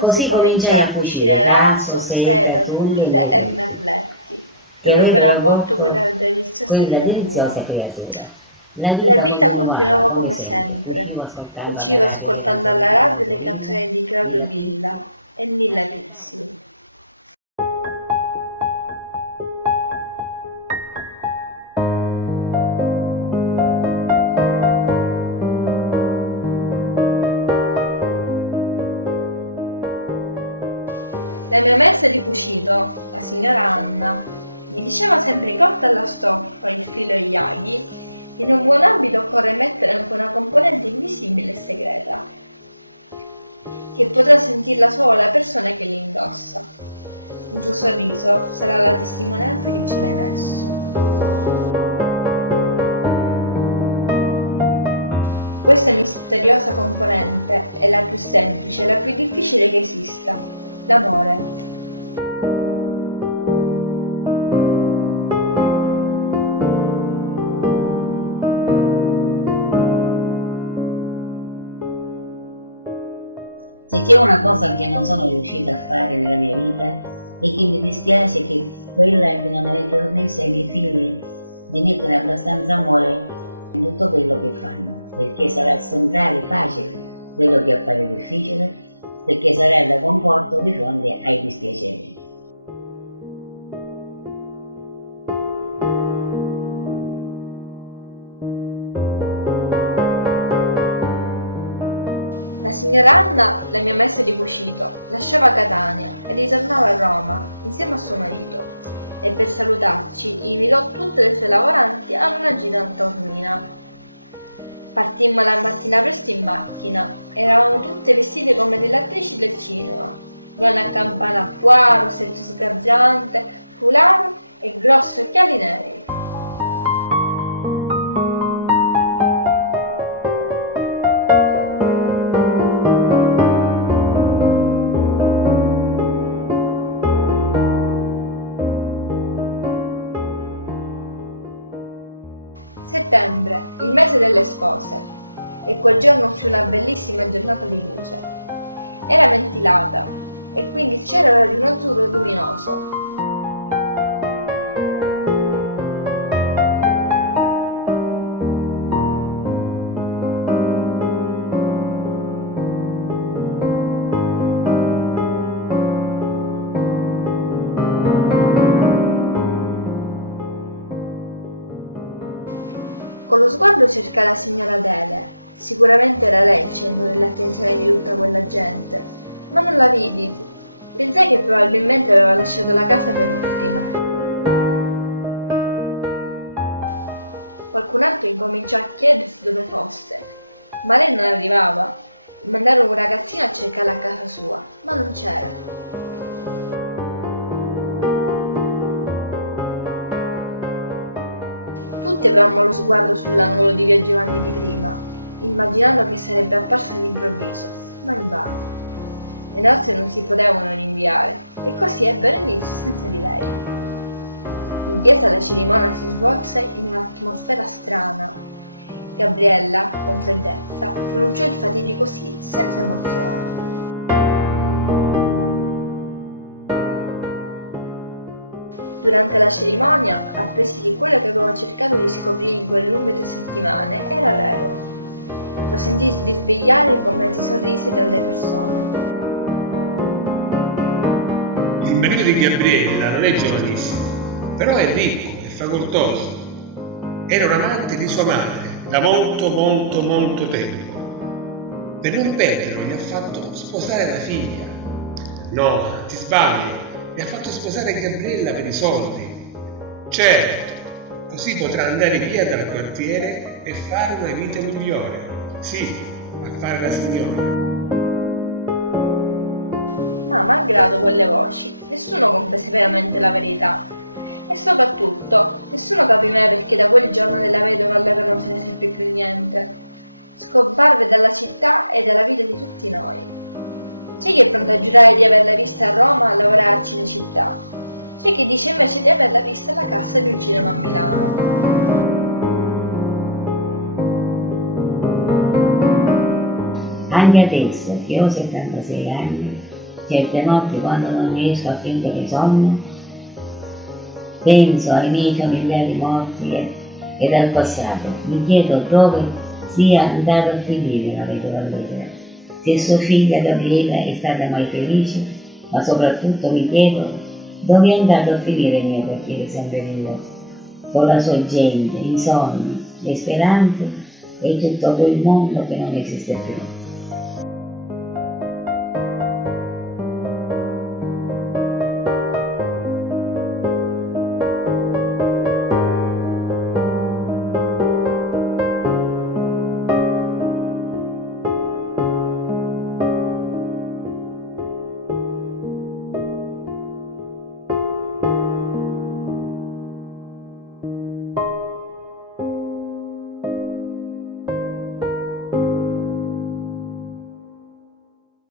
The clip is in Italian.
Così cominciai a cucire raso, seta, tulle e merletti, che avrebbero avvolto quella deliziosa creatura. La vita continuava come sempre, cucivo ascoltando alla radio le canzoni di Claudio Villa, Lilla Pizzi, aspettavo. Il marito di Gabriella non è giovanissimo, però è ricco, è facoltoso. Era un amante di sua madre da molto tempo. Per non perderlo gli ha fatto sposare la figlia. No, ti sbagli, gli ha fatto sposare Gabriella per i soldi. Certo, così potrà andare via dal quartiere e fare una vita migliore. Sì, a fare la signora. Anche adesso, che ho 76 anni, Certe notti, quando non riesco a prendere sonno, penso ai miei familiari morti ed al passato. Mi chiedo dove sia andata a finire la vedova Allegra, se sua figlia Gabriella è stata mai felice, ma soprattutto mi chiedo dove è andato a finire il mio quartiere sempre vivo, con la sua gente, i sogni, le speranze e tutto quel mondo che non esiste più.